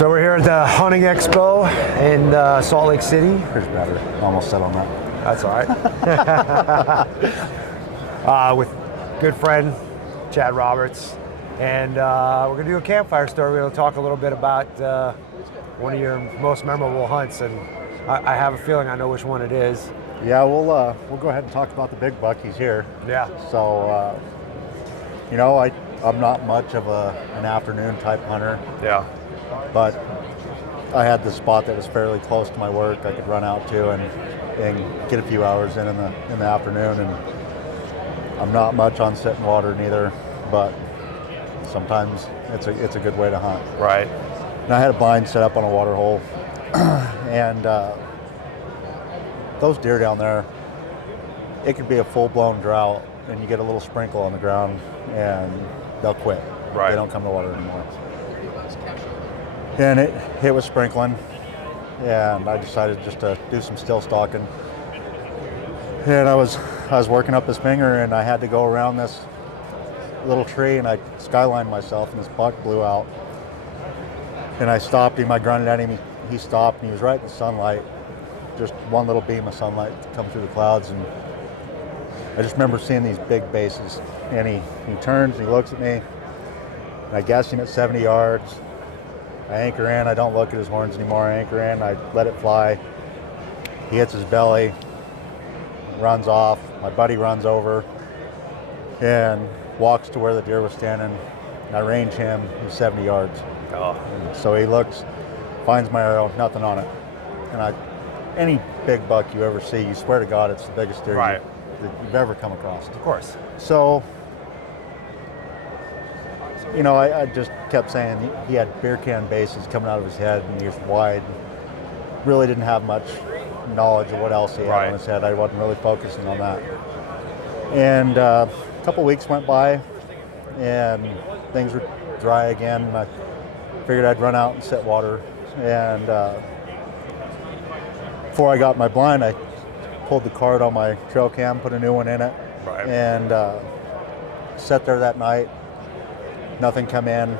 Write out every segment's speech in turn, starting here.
So we're here at the Hunting Expo in Salt Lake City. Here's better. Almost set on that. That's all right. With good friend Chad Roberts, and we're gonna do a campfire story. We're gonna talk a little bit about one of your most memorable hunts, and I have a feeling I know which one it is. Yeah, we'll go ahead and talk about the big buck. He's here. Yeah. So, I'm not much of an afternoon type hunter. Yeah. But I had this spot that was fairly close to my work. I could run out to and get a few hours in the afternoon. And I'm not much on sitting water neither, but sometimes it's a good way to hunt. Right. And I had a blind set up on a water hole, and those deer down there, it could be a full-blown drought, and you get a little sprinkle on the ground, and they'll quit. Right. They don't come to water anymore. And it was sprinkling, and I decided just to do some still stalking. And I was working up this finger, and I had to go around this little tree, and I skylined myself, and this buck blew out. And I stopped him. I grunted at him. He stopped, and he was right in the sunlight. Just one little beam of sunlight come through the clouds, and I just remember seeing these big bases. And he turns and he looks at me, and I guess him at 70 yards. I anchor in. I don't look at his horns anymore. I anchor in. I let it fly. He hits his belly, runs off. My buddy runs over and walks to where the deer was standing. And I range him. He's 70 yards. Oh. So he looks, finds my arrow, nothing on it. And any big buck you ever see, you swear to God it's the biggest deer Right. you've ever come across. Of course. So, I just kept saying he had beer can bases coming out of his head, and he was wide. Really didn't have much knowledge of what else he had on his head. I wasn't really focusing on that. And a couple weeks went by, and things were dry again. And I figured I'd run out and set water. And before I got my blind, I pulled the card on my trail cam, put a new one in it, and sat there that night. Nothing come in.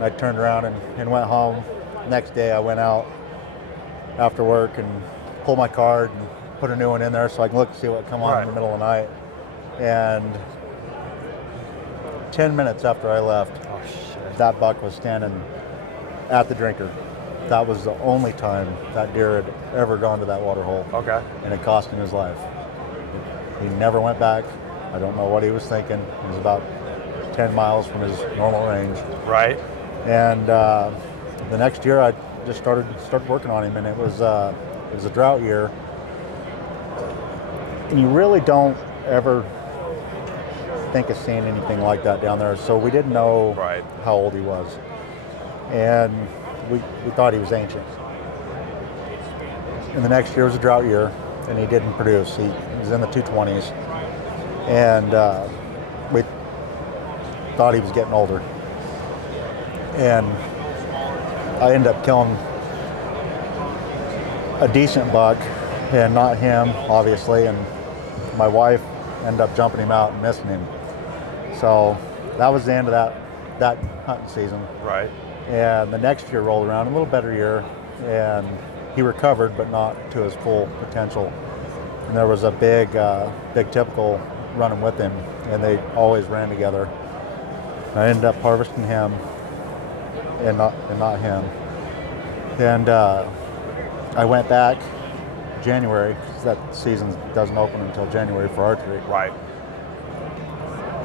I turned around and went home. Next day I went out after work and pulled my card and put a new one in there so I can look and see what come on in the middle of the night. And 10 minutes after I left, that buck was standing at the drinker. That was the only time that deer had ever gone to that water hole. Okay. And it cost him his life. He never went back. I don't know what he was thinking. It was about 10 miles from his normal range. Right. And the next year I just started working on him, and it was a drought year. And you really don't ever think of seeing anything like that down there. So we didn't know how old he was. And we thought he was ancient. And the next year was a drought year, and he didn't produce. He was in the 220s. And we thought he was getting older. And I ended up killing a decent buck, and not him, obviously, and my wife ended up jumping him out and missing him. So that was the end of that hunting season. Right. And the next year rolled around, a little better year, and he recovered, but not to his full potential. And there was a big typical running with him, and they always ran together. I ended up harvesting him, and not him. And I went back January, because that season doesn't open until January for archery. Right.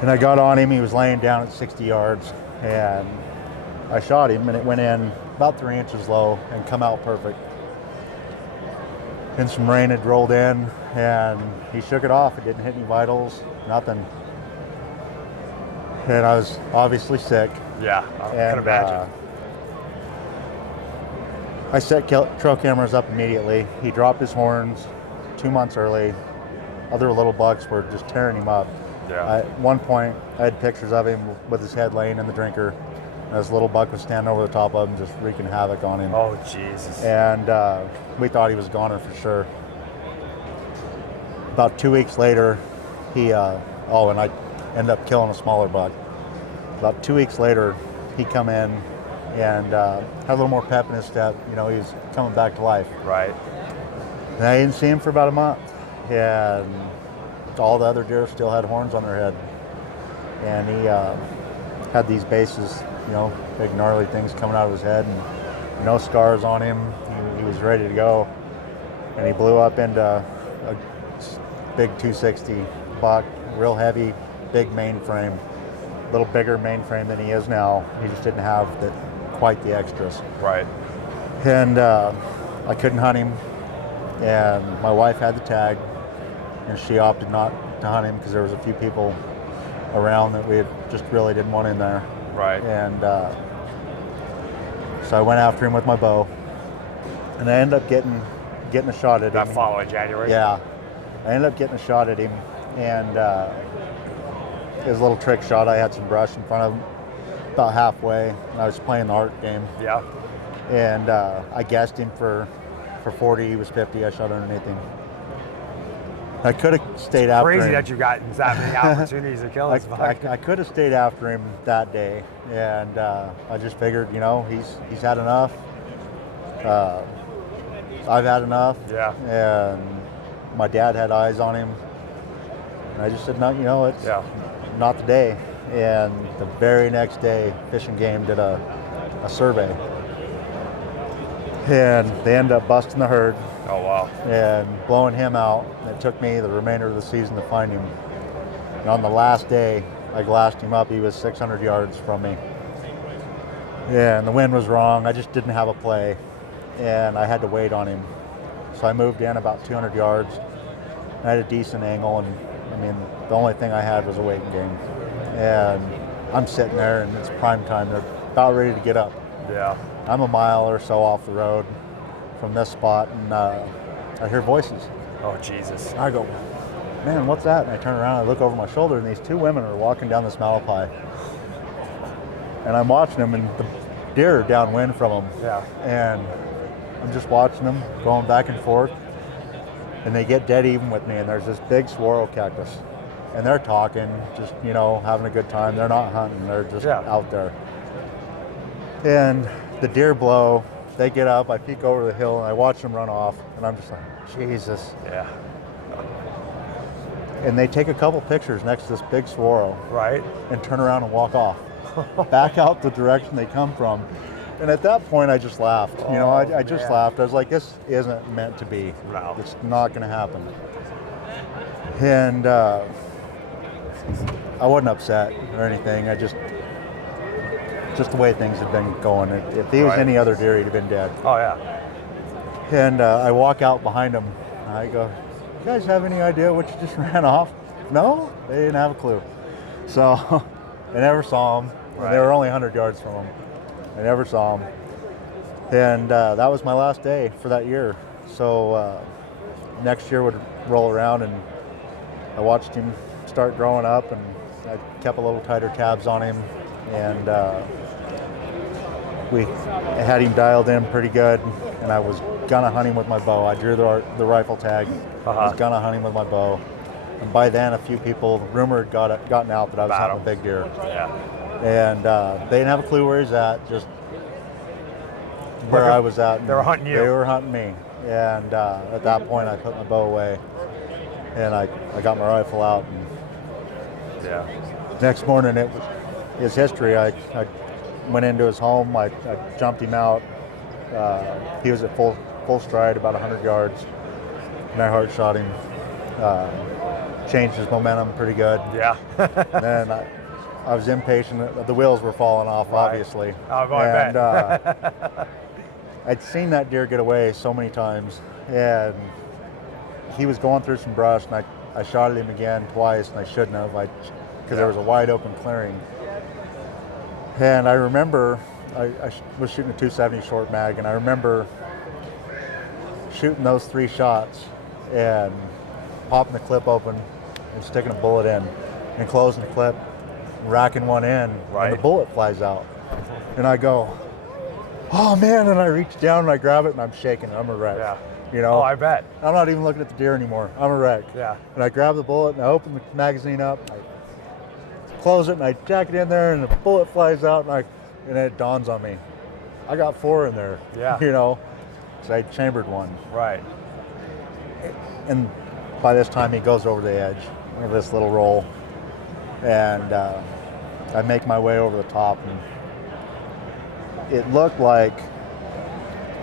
And I got on him. He was laying down at 60 yards, and I shot him, and it went in about 3 inches low and come out perfect. And some rain had rolled in, and he shook it off. It didn't hit any vitals, nothing. And I was obviously sick. Yeah, I can imagine. I set trail cameras up immediately. He dropped his horns 2 months early. Other little bucks were just tearing him up. Yeah. At one point, I had pictures of him with his head laying in the drinker. And this little buck was standing over the top of him, just wreaking havoc on him. Oh, Jesus. And we thought he was a goner for sure. About 2 weeks later, and I ended up killing a smaller buck. About 2 weeks later, he come in and had a little more pep in his step. You know, he was coming back to life. Right. And I didn't see him for about a month, and all the other deer still had horns on their head, and he had these bases, you know, big gnarly things coming out of his head, and no scars on him. He was ready to go, and he blew up into a big 260 buck, real heavy, big mainframe, a little bigger mainframe than he is now. He just didn't have quite the extras. Right. And I couldn't hunt him, and my wife had the tag, and she opted not to hunt him because there was a few people around that we just really didn't want in there. Right. And so I went after him with my bow, and I ended up getting a shot at him. That following January? Yeah. I ended up getting a shot at him, and it was a little trick shot. I had some brush in front of him about halfway, and I was playing the art game. Yeah. And I guessed him for 40. He was 50. I shot underneath him. I could have stayed after him. Crazy that you've gotten that many opportunities to kill this buck. I could have stayed after him that day, and I just figured, you know, he's had enough. I've had enough. Yeah. And my dad had eyes on him, and I just said, no, you know, it's not the day. And the very next day, Fish and Game did a survey, and they ended up busting the herd. Oh, wow. And blowing him out. It took me the remainder of the season to find him. And on the last day, I glassed him up. He was 600 yards from me. Yeah, and the wind was wrong. I just didn't have a play, and I had to wait on him. So I moved in about 200 yards. I had a decent angle, and I mean, the only thing I had was a waiting game. And I'm sitting there, and it's prime time. They're about ready to get up. Yeah. I'm a mile or so off the road from this spot, and I hear voices. Oh, Jesus. I go, man, what's that? And I turn around, I look over my shoulder, and these two women are walking down this Malapai. And I'm watching them, and the deer are downwind from them. Yeah. And I'm just watching them going back and forth, and they get dead even with me, and there's this big saguaro cactus. And they're talking, just, you know, having a good time. They're not hunting, they're just out there. And the deer blow. They get up, I peek over the hill, and I watch them run off, and I'm just like, Jesus. Yeah. And they take a couple pictures next to this big saguaro. Right. And turn around and walk off. Back out the direction they come from. And at that point, I just laughed. You know, I just laughed. I was like, this isn't meant to be. No. It's not going to happen. And I wasn't upset or anything. I just the way things had been going. If he was any other deer, he'd have been dead. Oh, yeah. And I walk out behind him. And I go, you guys have any idea what you just ran off? No? They didn't have a clue. So I never saw him. Right. They were only 100 yards from him. I never saw him. And that was my last day for that year. So next year would roll around, and I watched him start growing up, and I kept a little tighter tabs on him. And we had him dialed in pretty good, and I was gonna hunt him with my bow. I drew the rifle tag. I was gonna hunt him with my bow, and by then a few people, rumor had gotten out that I was hunting a big deer. Yeah. And they didn't have a clue where he's at, just where I was at. They were hunting you. They were hunting me, and at that point I put my bow away, and I got my rifle out. And next morning it was his history. I went into his home. I jumped him out. He was at full stride, about 100 yards, and I hard shot him. Changed his momentum pretty good. Yeah. Then I was impatient. The wheels were falling off, obviously. Oh, I bet. I'd seen that deer get away so many times, and he was going through some brush, and I shot at him again twice, and I shouldn't have, because there was a wide open clearing. And I remember I was shooting a 270 short mag, and I remember shooting those 3 shots and popping the clip open and sticking a bullet in and closing the clip, racking one in, and the bullet flies out. And I go, oh man, and I reach down and I grab it, and I'm shaking. I'm a wreck. Yeah. You know? Oh, I bet. I'm not even looking at the deer anymore. I'm a wreck. Yeah. And I grab the bullet, and I open the magazine up, I close it, and I jack it in there, and the bullet flies out, and it dawns on me. I got 4 in there. Yeah. You know, so I chambered one. Right. And by this time he goes over the edge of this little roll, and I make my way over the top, and it looked like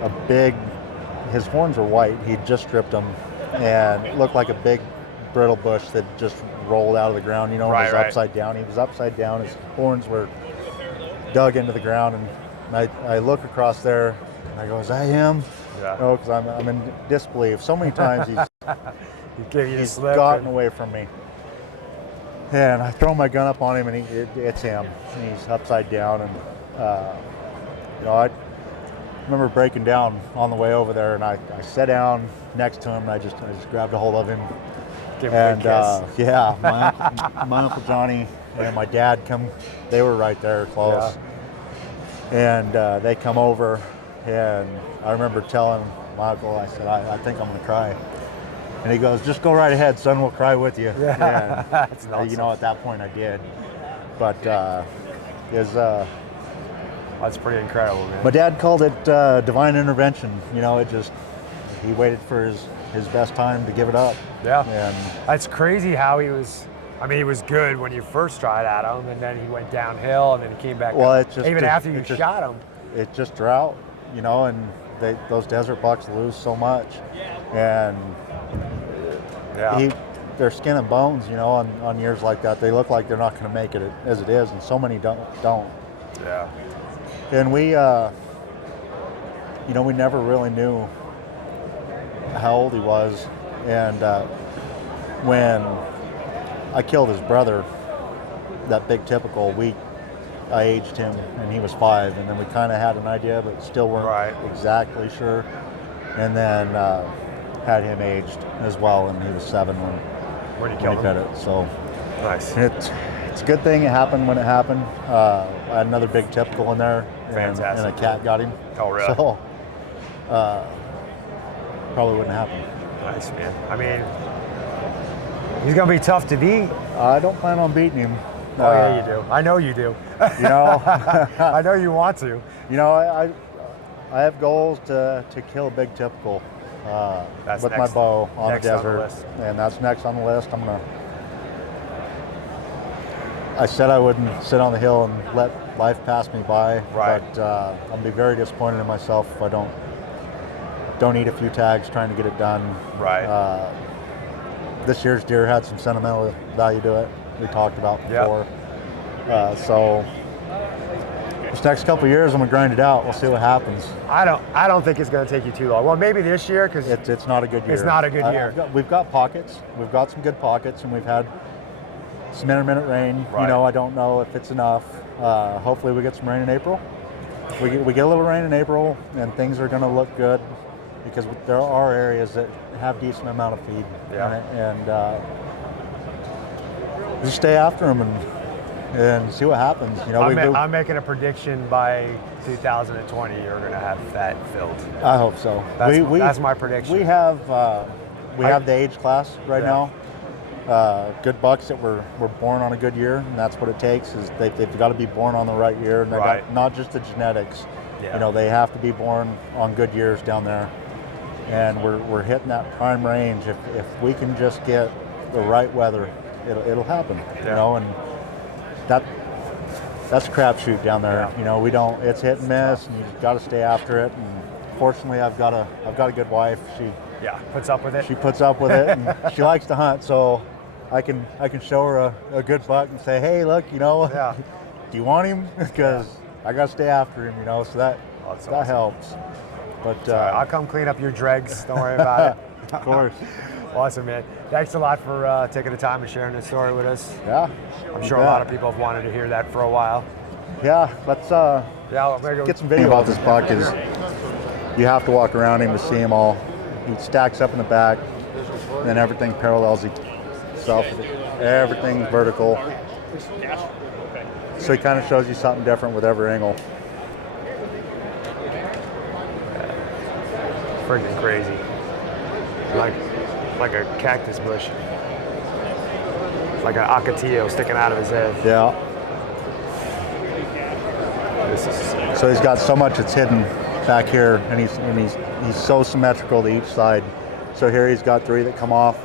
a big, his horns were white, he'd just stripped them, and it looked like a big brittle bush that just rolled out of the ground, you know, Right, was right. upside down. He was upside down, his horns were dug into the ground, and I look across there, and I go, is that him? Yeah. No, because I'm in disbelief. So many times He gave you the he's slip. gotten and- away from me. And I throw my gun up on him, and it's him. And he's upside down, and you know, I remember breaking down on the way over there, and I sat down next to him, and I just grabbed a hold of him, Give him a and big kiss. yeah, my uncle Johnny and my dad they were right there close, and they come over, and I remember telling my uncle, I said, I think I'm gonna cry. And he goes, just go right ahead, son, we'll cry with you. Yeah. And, That's awesome. you know, at that point I did. But That's pretty incredible, man. my dad called it divine intervention. You know, he waited for his best time to give it up. Yeah. And That's crazy how he was. I mean, he was good when you first tried at him, and then he went downhill, and then he came back. Well, up. it's just even after you shot him. It just drought, you know, and those desert bucks lose so much. And Yeah. they're skin and bones, you know, on years like that. They look like they're not going to make it as it is, and so many don't. Yeah. And we, you know, we never really knew how old he was. And when I killed his brother, that big typical, I aged him, and he was 5, and then we kind of had an idea, but still weren't Right. exactly sure. And then had him aged as well, and he was 7 When you when killed he him. did it. So Nice. it's a good thing it happened when it happened. I had another big typical in there, and Fantastic. a cat got him. Oh, really? So probably wouldn't happen. Nice, man. I mean, he's gonna be tough to beat. I don't plan on beating him. Oh yeah, you do. I know you do. You know, I know you want to. you know, I have goals to kill a big typical That's with my next- bow on the next on the desert, list. and that's next on the list. I said I wouldn't sit on the hill and let life pass me by, Right. but I'll be very disappointed in myself if I don't eat a few tags trying to get it done. Right. This year's deer had some sentimental value to it. We talked about Yep. before. So this next couple of years, I'm gonna grind it out. We'll see what happens. I don't think it's gonna take you too long. Well, maybe this year because It's not a good year. It's not a good year. We've got pockets. We've got some good pockets, and we've had some intermittent rain. Right. You know, I don't know if it's enough. Hopefully, we get some rain in April. We get a little rain in April, and things are going to look good because there are areas that have decent amount of feed. Yeah. And just stay after them and see what happens. You know, I'm making a prediction by 2020 you're gonna have that filled. I hope so. That's my prediction. We have the age class right Yeah. now. Good bucks that were born on a good year, and that's what it takes. Is they've got to be born on the right year, and they Right. got not just the genetics. Yeah. You know, they have to be born on good years down there, and we're hitting that prime range. If we can just get the right weather, it'll happen. Yeah. You know, and that's a crapshoot down there. Yeah. You know, we don't. It's hit and miss, and you've got to stay after it. And fortunately, I've got a good wife. Yeah, puts up with it. She puts up with it, and she likes to hunt, so I can show her a good buck and say, hey, look, you know, Yeah. do you want him? Because I got to stay after him, you know. So that That's that awesome. helps. But I'll come clean up your dregs. Don't worry about it. of course, Awesome, man. Thanks a lot for taking the time and sharing this story with us. yeah. I'm sure a lot of people have wanted to hear that for a while. Yeah, let's Yeah, I'll get some video about this buck. Is you have to walk around him to see him all. He stacks up in the back, and then everything parallels itself. Everything vertical. So he kind of shows you something different with every angle. Freaking crazy. Like a cactus bush. Like an acatillo sticking out of his head. Yeah. This is So he's got so much that's hidden back here, and he's so symmetrical to each side. So here he's got 3 that come off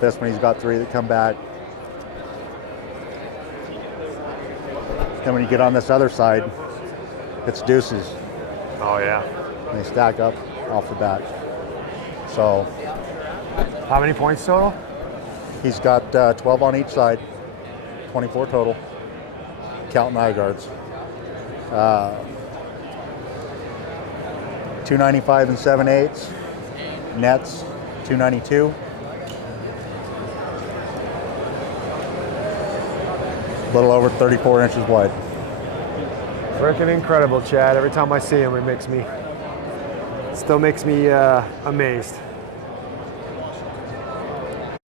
this one. He's got 3 that come back. Then when you get on this other side, it's deuces. Oh yeah. And they stack up off the bat. So How many points total? he's got 12 on each side, 24 total, counting eye guards. 295 and 7/8, nets 292. A little over 34 inches wide. Freaking incredible, Chad. Every time I see him, it still makes me amazed.